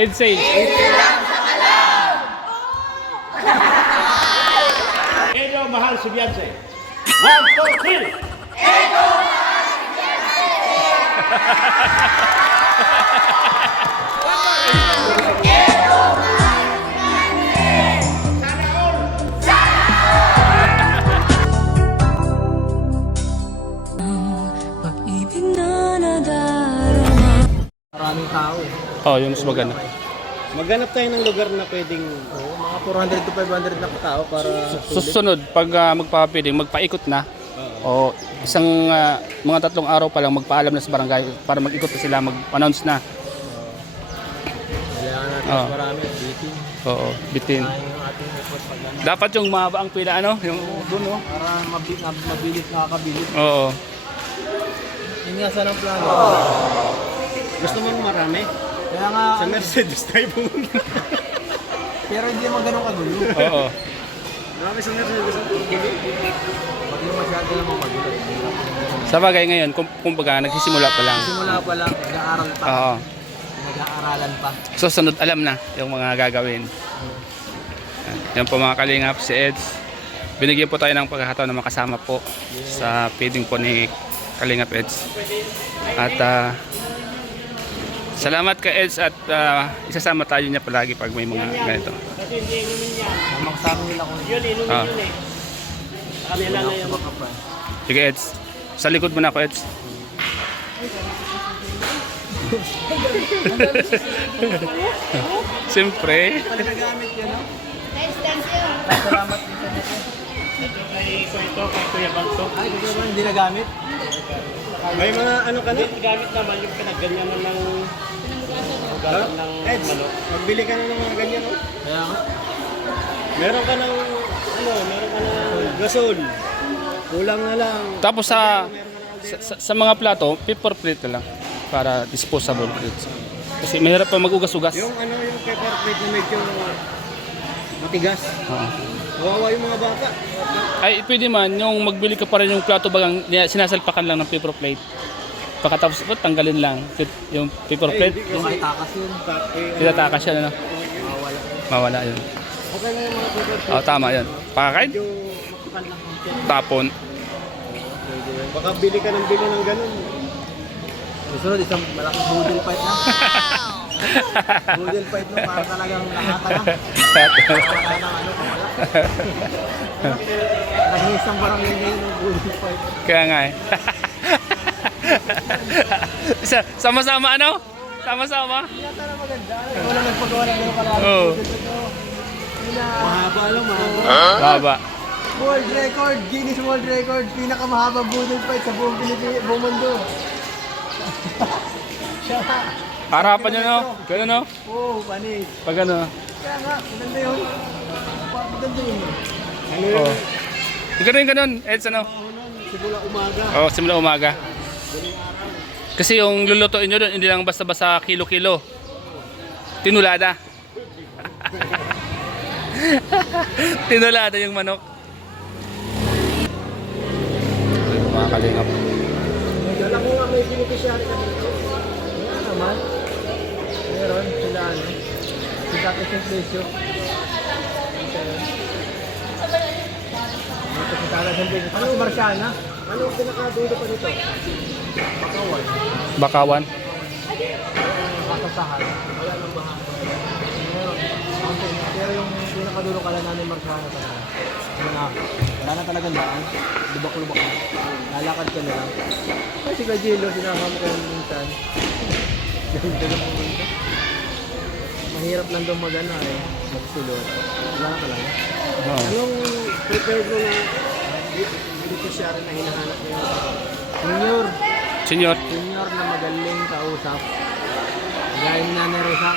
Insane. Edo mahal si Beyonce. 1, 2, 3. Pag-ibig na nadarama. Maraming tao eh. Oh, yung mas maganda. Maghanap tayo ng lugar na pwedeng mga 400 to 500 na katao para Susunod, pag magpapapiling, magpaikot na. O isang mga 3 araw pa lang magpaalam na sa barangay para mag-ikot na sila, mag-announce na. kailangan natin Oo. marami bitin. Oo, bitin. Tayo yung ating report pag ano. Dapat yung mahaba ang pila, ano? Yung doon, no? Para mabilis nakakabilis. Oo. Yun nga sana ang plano. Gusto mo marami? Kaya nga, Sa Mercedes tayo pumunta. pero hindi naman ganun kagulo. Oo. Marami sa Mercedes. Pag yung masyado naman magulo. Sa bagay ngayon, kumbaga, nagsisimula pa lang. Simula pa lang, nag-aaral pa. Oo. Nag-aaralan pa. Susunod, alam na yung mga gagawin. Yan po mga kalingap, si Eds. Binigyan po tayo ng pagkakataon na makasama po sa feeding po ni Kalingap Eds. At salamat ka Eds at isasama tayo niya palagi pag may mga ganito. Kasi hindi inumin yan. Namang sa amin nila kung Yun, inumin Ah. yun eh. Sa kanila na yun. baka pa. Sige Eds, sa likod mo na ako Eds. Siyempre. Palagamit yun, no? Guys, thank you. Salamat din sa inyo. Ito kay Kuya kay Kuya Balto. Ay, gusto mo hindi nagamit? May mga ano ka na? Gamit naman yung pinagganyanan ng galan ng Eds, manok. magbili ka na ng mga ganyan, no? Kaya nga. Meron ka ng meron ka ng gasol. Kulang na lang. Tapos sa mga plato, paper plate na lang para disposable plates. Kasi mahirap pa mag-ugas-ugas. Yung yung paper plate na medyo matigas. Oo. Kawawa yung mga bata. Ay, pwede man, yung magbili ka pa rin yung plato bagang sinasalpakan lang ng paper plate. Pagkatapos po, tanggalin lang yung paper plate. Yung may takas yun. Tinatakas siya, ano? Mawala. Mawala yun. Okay na yung mga paper plate. Oo, tama yun. Pakakain, Yung makapal lang konti. tapon. Baka bili ka ng bili ng ganun. Susunod, isang malaking boodle fight na. Boodle fight no, para talagang nakata na. Wala nang ano, wala. Naging isang barangay ngayon ng boodle fight. Kaya nga eh. Sama-sama ano? Sama-sama? Yata na maganda. Ikaw lang nagpagawa ng ano karami. Oo. Mahaba lang, mahaba. Baba. World record, Guinness World Record, pinakamahabang boodle fight sa buong Pilipinas, buong mundo. Harapan nyo, no? Gano'n, no? Oo, panis. Pag ano. Kaya nga, maganda yun. Maganda yun. Oo. Ganun, Eds, ano? Simula umaga. Oo, simula umaga. Kasi yung lulutuin nyo doon, hindi lang basta-basta kilo-kilo. Tinulada. Tinulada yung manok. Mga kalingap. Alam mo nga may beneficiary ka dito. Yan naman. Meron sila ano. Si Dr. Simplicio. Dito si Tara Simplicio. Ano yung Marciana? Ano yung pinakadulo pa dito? Bakawan. Bakawan. Kasasahan. Wala nang bahagi. Meron. Okay. Pero yung pinakadulo ka lang namin Marciana talaga. Wala na talagang daan. Lubak-lubak na. Lalakad ka na lang. Kasi ka Jilo, sinama mo kayo minsan. Ganda ng pumunta. Mahirap lang daw magana eh. Magsulot. Wala ka lang. Oo. Anong prepared mo na beneficiary na hinahanap mo yung senior? Senyor. Senior na magaling kausap. Gaya ni Nanay Rosa,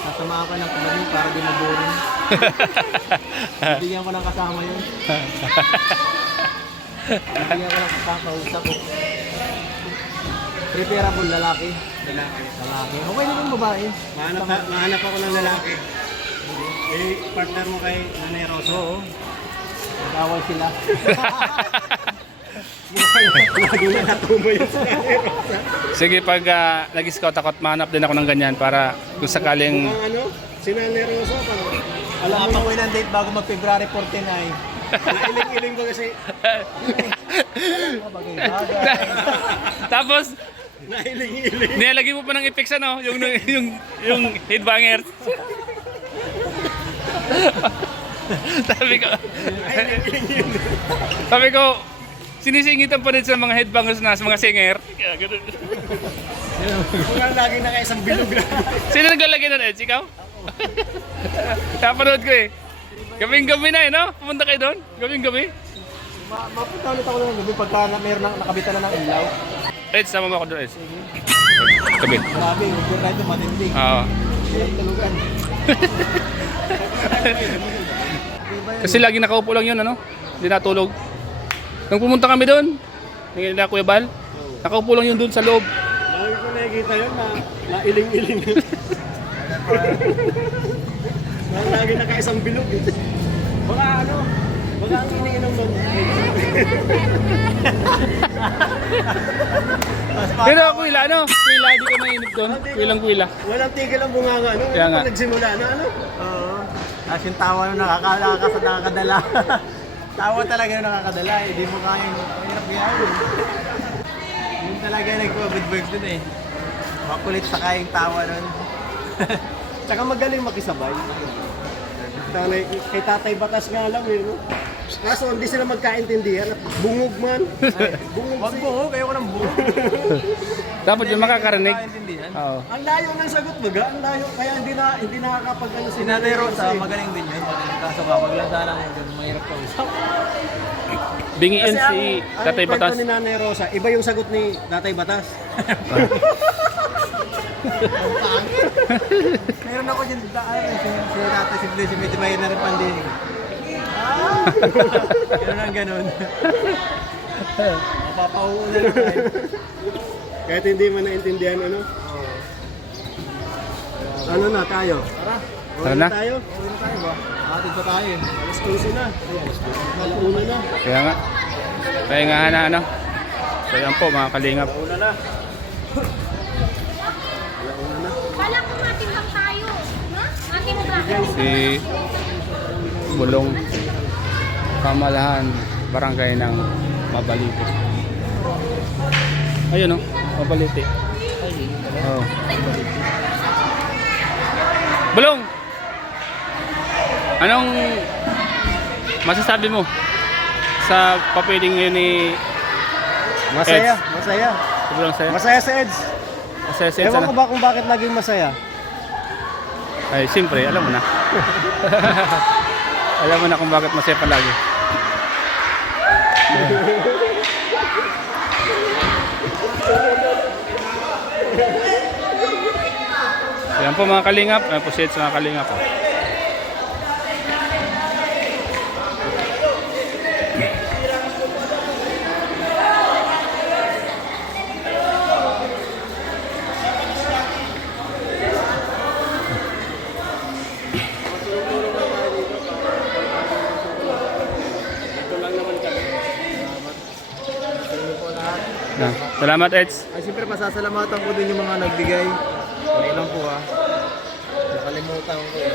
sasama ka ng kapatid para di maboring. Bigyan ko ng kasama yun. Bigyan ko ng kausap. Preferable lalaki. Lalaki. Okay din yung babae. Mahanap ako ng lalaki. Eh, partner mo kay Nanay Rosa. Oo. Nag-away sila. Lagi na natumo yung sinanero. Sige, pag nag-scout ako at mahanap din ako ng ganyan para kung sakaling Ang ano, sinanero sa Alam mo na ng date bago mag-February 49. nailing-iling ba kasi? Bagay-bagay. tapos Nailing-iling. nilalagay mo pa ng effects ano, yung headbanger. sabi ko, sinisingitan pa rin sa mga headbangers na sa mga singer. Kaya ganun. Kung lagi na isang bilog lang. Sino naglalagay ng Eds? Ikaw? Napanood ko eh. Gabing-gabi na eh, no? Pumunta kayo doon? Gabing-gabi? Mapunta ulit ako ng gabi pagka mayroon nakabitan na ng ilaw. Eds, sama mo ako doon, Eds. Gabi. Grabe, yung ride yung matindi. Oo. Walang tulugan. Kasi lagi nakaupo lang yun, ano? Hindi natulog. Nung pumunta kami doon, nila Kuya Bal, nakaupo lang yun doon sa loob. Lagi ko nakikita yun na nailing-iling. Lagi na isang bilog. Baka ano, baka ang iniinom nun. Pero Kuya, ano? Kuya, di ka mainip doon. Kuilang-kuila. Walang tigil ang bunganga. Ano? Kaya nga. Pag nagsimula na ano? Oo. As yung tawa nung nakakadala. Tawa talaga yung nakakadala. Hindi mo kaya yung hirap gayawin. Yun talaga nagpo-good vibes dun eh. Makulit sa kayang tawa nun. Tsaka magaling makisabay. Kay Tatay Batas nga lang eh. No? Kaso hindi sila magkaintindihan at bungog man. Bungog Wag buhok, ayoko ng buhok. Dapat yung makakarinig. Nakaintindihan. Oo. Ang layo ng sagot baga, ang layo. Kaya hindi nakakapag ano Si Nanay Rosa, magaling din yun. Kaso ba, maglanda lang yun. Mahirap ka usap. Bingiin Kasi si Tatay ang kwento Batas. ni Nanay Rosa, iba yung sagot ni Tatay Batas. Meron ako dyan si Tatay si Blessy, medyo mahirap na rin pandinig. Ganun ang ganun. Mapapauuna lang tayo. Kahit hindi man naintindihan ano. Ano na tayo? Tara. Tara na. Tayo. Uwi na tayo ba? Atid pa tayo eh. Alas 15 na. Alauna na. Kaya nga. Kaya nga na ano. So yan po mga kalingap. Alauna na. Kala ko matimbang tayo. Ha? Matimbang. Si Bulong Pamalahan Barangay ng Mabalite. Ayun oh, Mabalite. Oh. Bulong. Anong masasabi mo sa papiling ngayon ni Masaya, Eds? masaya. Bulong sa'yo? Masaya sa Eds. Masaya si Eds, Ewan ano? ko ba kung bakit naging masaya? Ay, siyempre, alam mo na. Alam mo na kung bakit masaya palagi. Yan po mga kalingap. Yan po si Eds mga kalingap. Yan. Salamat Eds. Ay, siyempre masasalamatan ko din yung mga nagbigay. Okay lang po ha. Nakalimutan ko eh.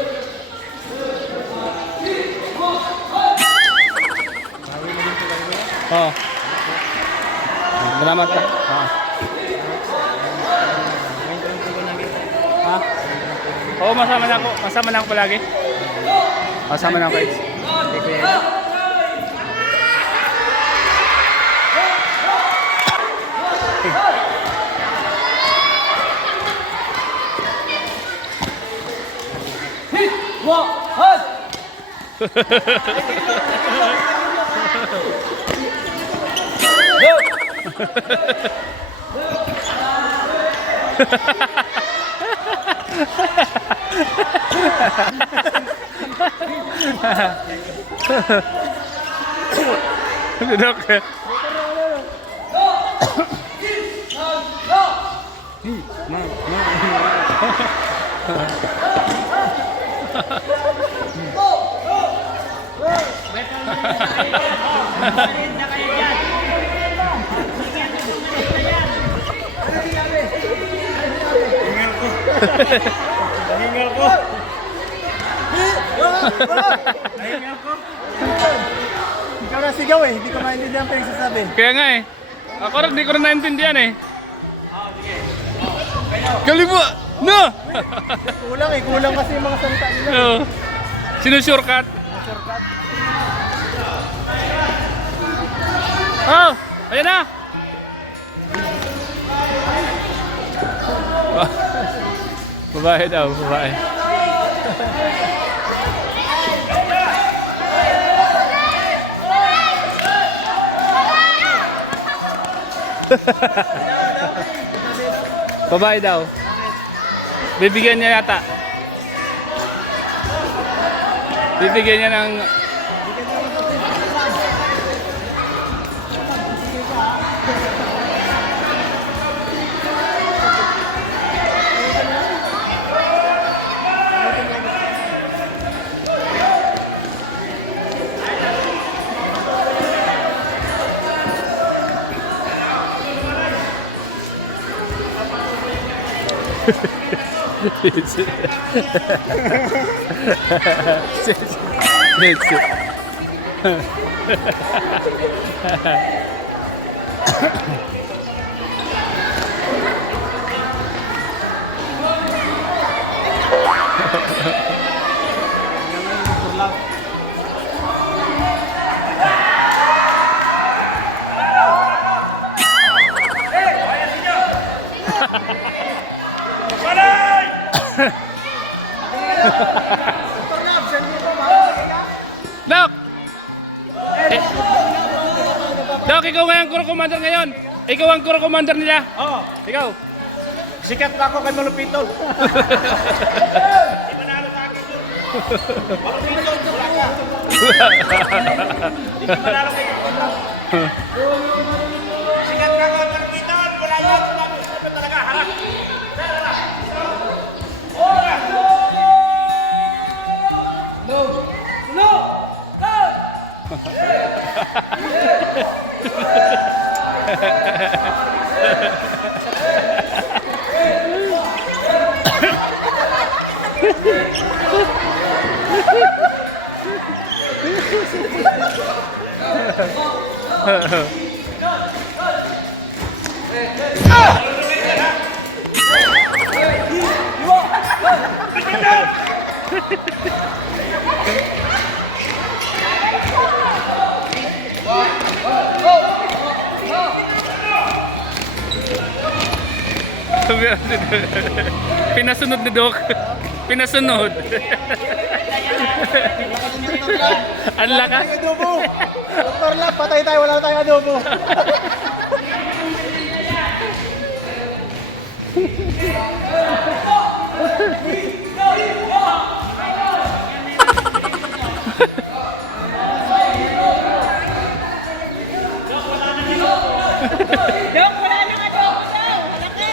Bawi na din po kayo. Oo. Salamat ka. Oo. Ha? Oo, masama na ako. Masama na ako palagi. Masama na ako Eds. Okay, kuya. Okay. Nahingal ko. Nahingal ko. Ikaw na sigaw eh, hindi ko maintindihan pa yung sasabi. Kaya nga eh. Ako rin, di ko rin naintindihan eh. Kaliwa! No! Kulang eh, kulang kasi yung mga salita nila. Oo. Sinushortcut. Oh! Ayan na! Babae daw, babae. Babae daw. Bibigyan niya yata. Bibigyan niya ng... Dok! Dok, ikaw nga ang Kuro Commander ngayon. Ikaw ang Kuro Commander nila. Oo. Ikaw. Sikat pa ako kay Malupito. Di manalo sa akin yun. Malupito, wala ka. Di ka manalo kay Malupito. Sikat ka kay Malupito. Wala yun. Wala pa talaga. Harap. Pinasunod ni Doc. Pinasunod. Ang lakas. Adobo! Doktor Lab, patay tayo, wala na tayong adobo. Dok, wala nang adobo daw. Wala ka.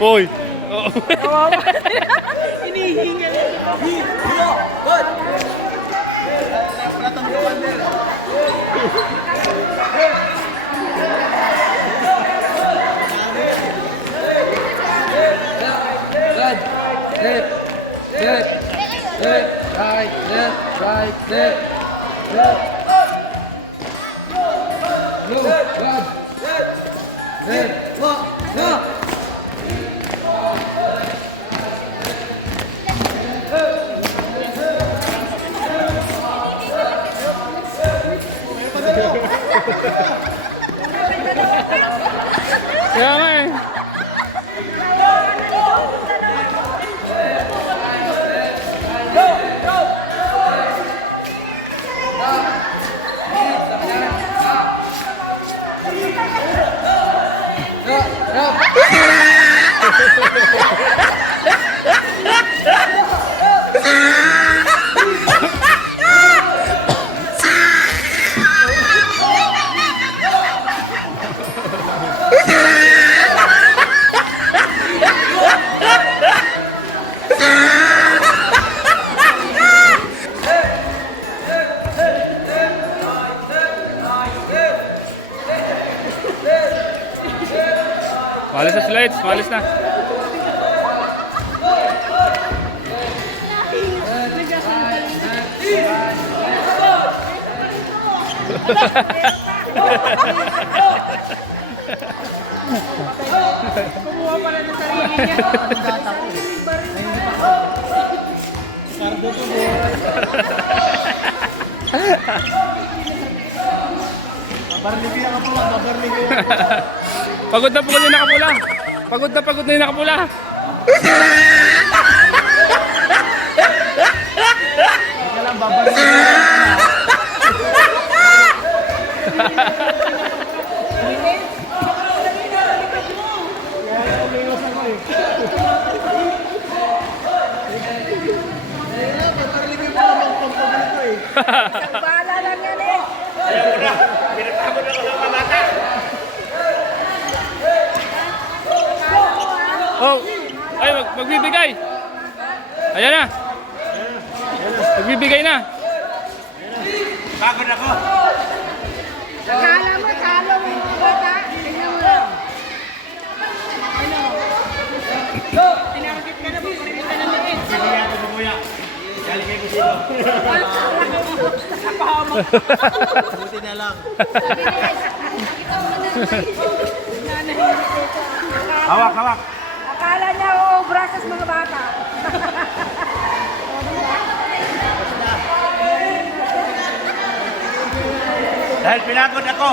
Oy. Hinihingal. Kaya nga eh. Malis na sila, Eds. Malis na. Kumuha pala ng sarili niya. Cardo to, boy. Babarligi ako po, babarligi ako. Pagod na yung nakapula. Pagod na yung nakapula. Teka lang, babarligi ako. Bala lang yan eh. Oh, ay magbibigay. Ayan na. Magbibigay na. Pagod ako. Akala mo, talo mo yung bata. Tingnan mo lang. Tinarget ka na po, paritan na natin. Sige ako sa kuya. Galing kayo kusino. Buti na lang. Hawak, hawak. Akala niya, obra sa mga bata. Dahil pinagod ako.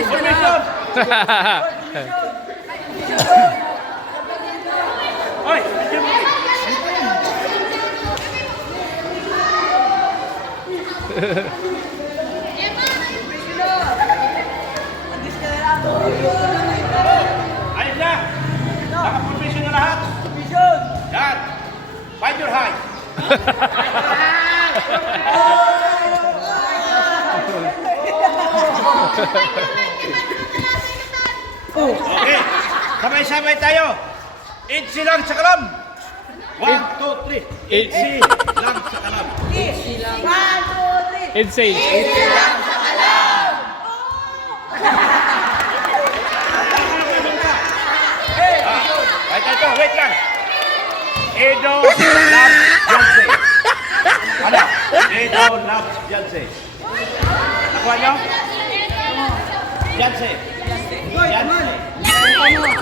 Formation! Oy, ayos na! Naka-formation na lahat! Yan! Find your height! Okay, sabay-sabay tayo. Itsi lang sa kalam. 1, 2, 3. Itsi lang sa kalam. Insane. Wait lang. Edo loves Beyonce. Ano? Edo loves Beyonce. Nakuha nyo? Beyonce. Beyonce.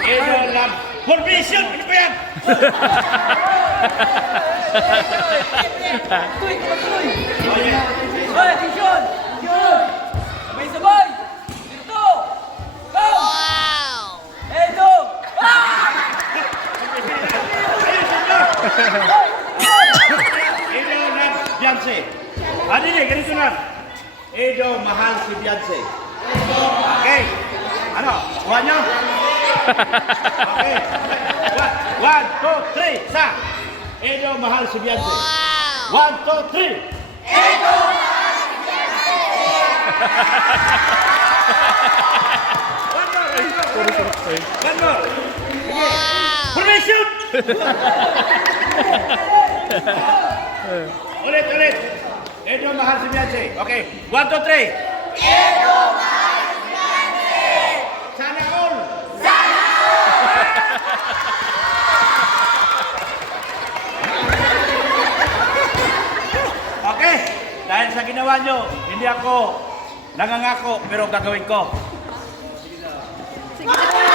Edo loves formation. Ano ba yan? Edo loves Beyonce. Ano niya? Ganito lang. Edo mahal si Beyonce. Okay. Ano? Kuha nyo? Okay. 1, 2, 3. Sa. Edo mahal si Beyonce. 1, 2, 3. Edo mahal si Beyonce. One more. Formation! Ulit. Edo mahal si Beyonce. Okay. 1, 2, 3. Edo mahal si Beyonce. Sana all. Okay. Dahil sa ginawa nyo, hindi ako nangangako pero gagawin ko. Sige na.